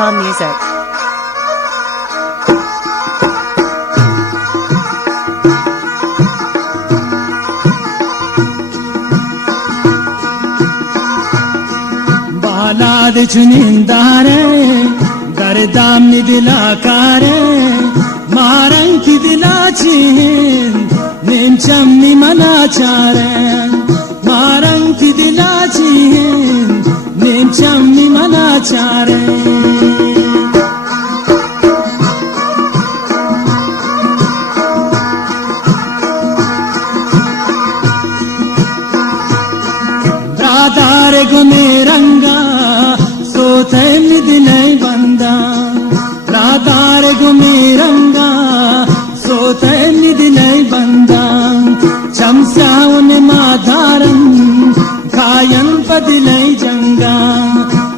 Calm Music. Balad chunindare gardamni dilakare maranki dilachin nemchamni manachare maranki dilachin nemchamni manachare radare gumeranga sote midinai banda radare gumeranga sote midinai banda chamsaune madharam kayan padilai janga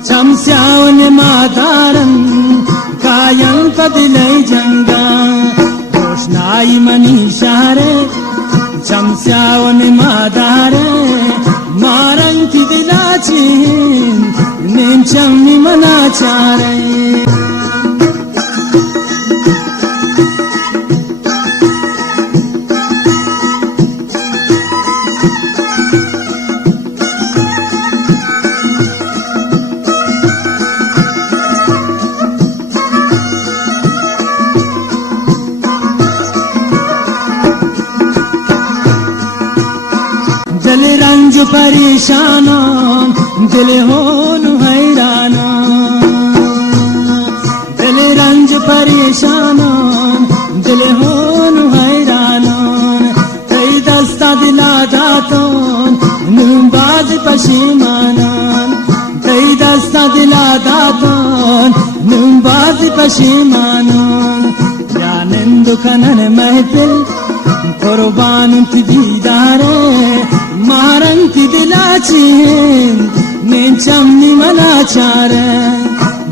chamsaune madharam kayan padilai janga roshnai manishare chamsaune madhare maranki dilachin nemchamni manachare दिल रंज परेशाना दिल होन हैराना दिल रंज परेशाना दिल होन हैराना कई दस्ता दिला दातो नुबाज पशीमाना कई दस्ता दिला दातो नुबाज पशीमाना यानिंदु कनन महफिल कुर्बान की दीदारे maranki dilachin nemchamni manachare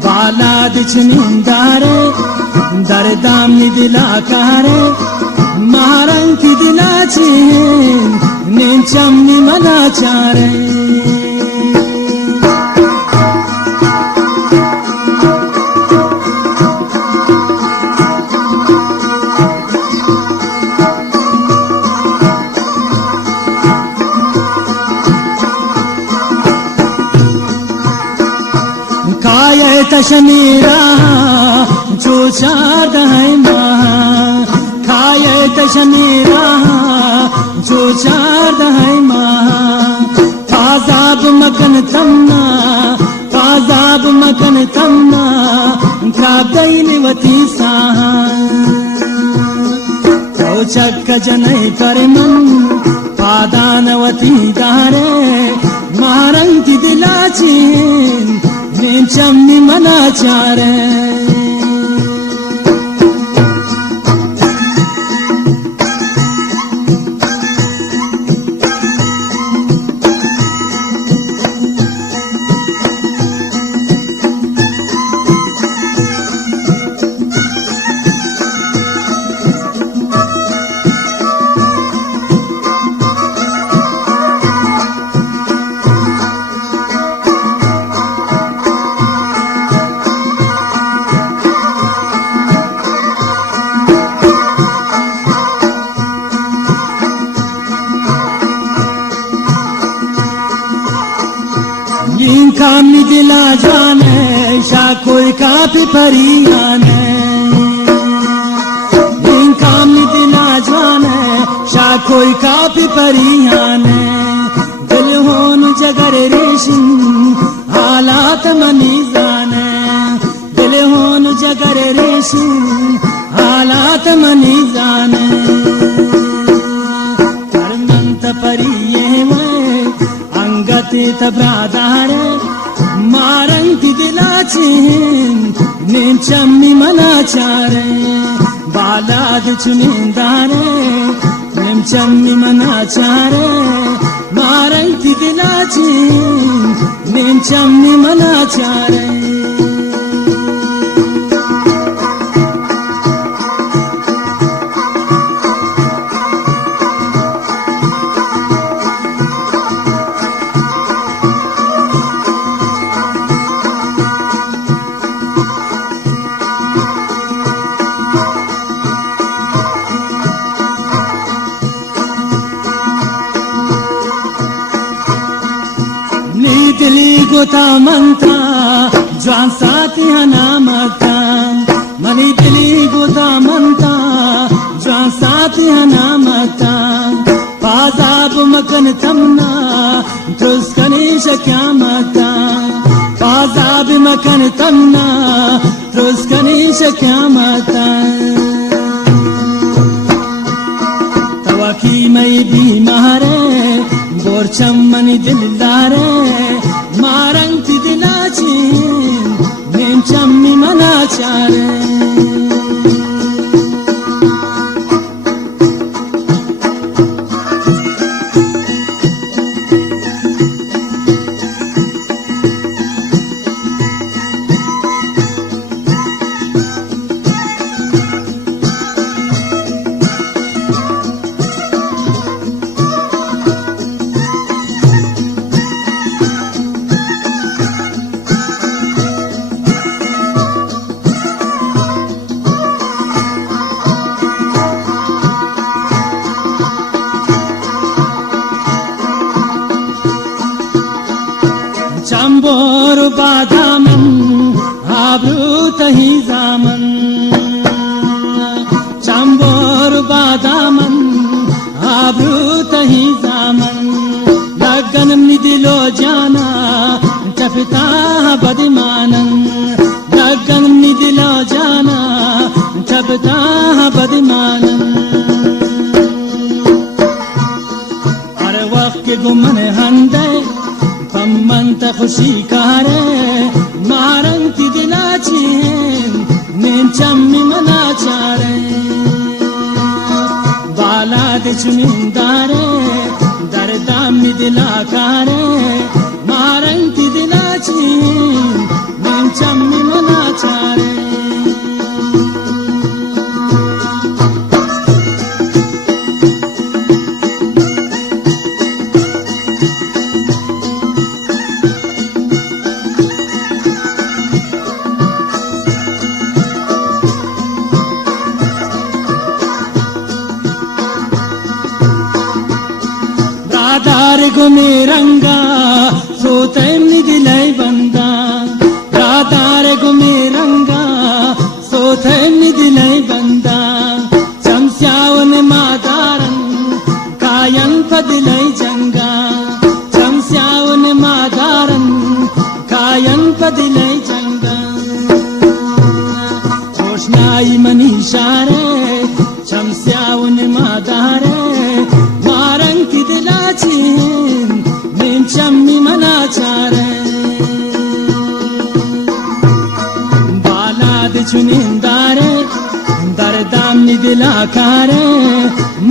balad chunindare dardamni dilakare maranki dilachin nemchamni manachare तशनीरा जो चाद है माँ खाए तशनीरा जो चाद है माँ फाजाब मकन तमना फाजाब मकन तमना क्राब्दैन वती साहा तो चक्क जनई परमन पादानवती दारे मारंकी दिलाचीन nemchamni manachare कामी दिला जाने शा कोई काफी परियाने कामी दिला जाने शा कोई काफी परियाने दिल होन जगर रेशिन हालात मनी जाने दिल होन जगर रेशिन हालात मनी जाने कर्मंत परिये में अंगति तब्रादारे maranki dilachin nemchamni manachare balad chunindare nemchamni manachare maranki dilachin nemchamni manachare गोता मंता जवान साथी हनामता मनी दिली गोता मंता जवान साथी हनामता पाजाब मकन तमना तुस कनीश क्या मता पाजाब मकन तमना तुस कनीश क्या मता तवाकी मई बीमारे बोरचम मनी दिलदारे मारंग ती दिलाची नेम चम्मी मना चारे चंबोर बादामन आब्रूत ही जामन चंबोर बादामन आब्रूत ही जामन लगन मिदिलो जाना टपता बदमानन लगन मिदिलो जाना टपता बदमानन अरे वक्त के गुमन हंदे पम्मंत खुशी कारे मारंती दिलाची नेम चम्मी मना चारे बाला दे चुनिंदारे दरदामी दिला कारे मारंती दिलाची नेम चम्मी मना चारे राधार गुमे रंगा सोते मिदिलाई बंदा राधार गुमे रंगा सोते मिदिलाई बंदा चमस्यावन मादारन कायन पदिलाई जंगा चमस्यावन मादारन कायन पदिलाई जंगा रोशनाई मनीषारे चमस्यावन मादारे मारंग की दिलाची नेम चम्मी मना चारे बाला दे चुनिंदारे दरदामी दिला कारे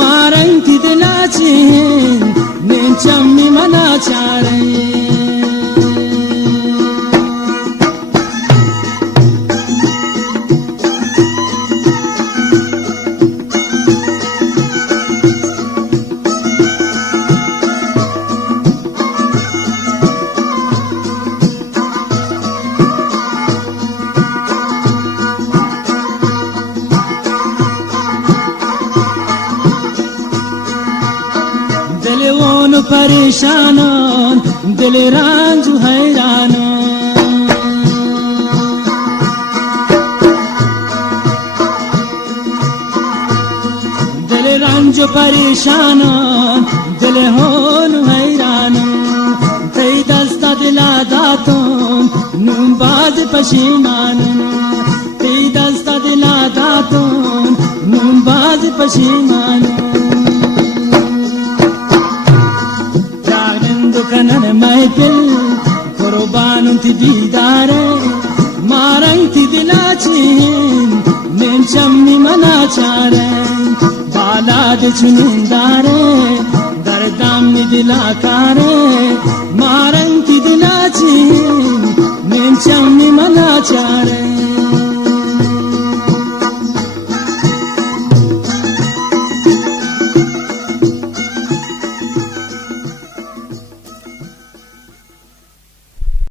मारंग की दिलाची नेम चम्मी मना चारे परेशानो दिल रांझु हैरानो दिल रांझु परेशानो दिल होन हैरानो तई दस्ता दिला दातो नुबाज पशीमानो तई दस्ता दिला दातो नुबाज पशीमानो कनन महफिल कुर्बान थी दीदारे मारंग थी दिलाची नेम चम्मी मना चारे बाला दे चुनिंदारे दरदामी दिला कारे मारंग थी दिलाची नेम चम्मी मना चारे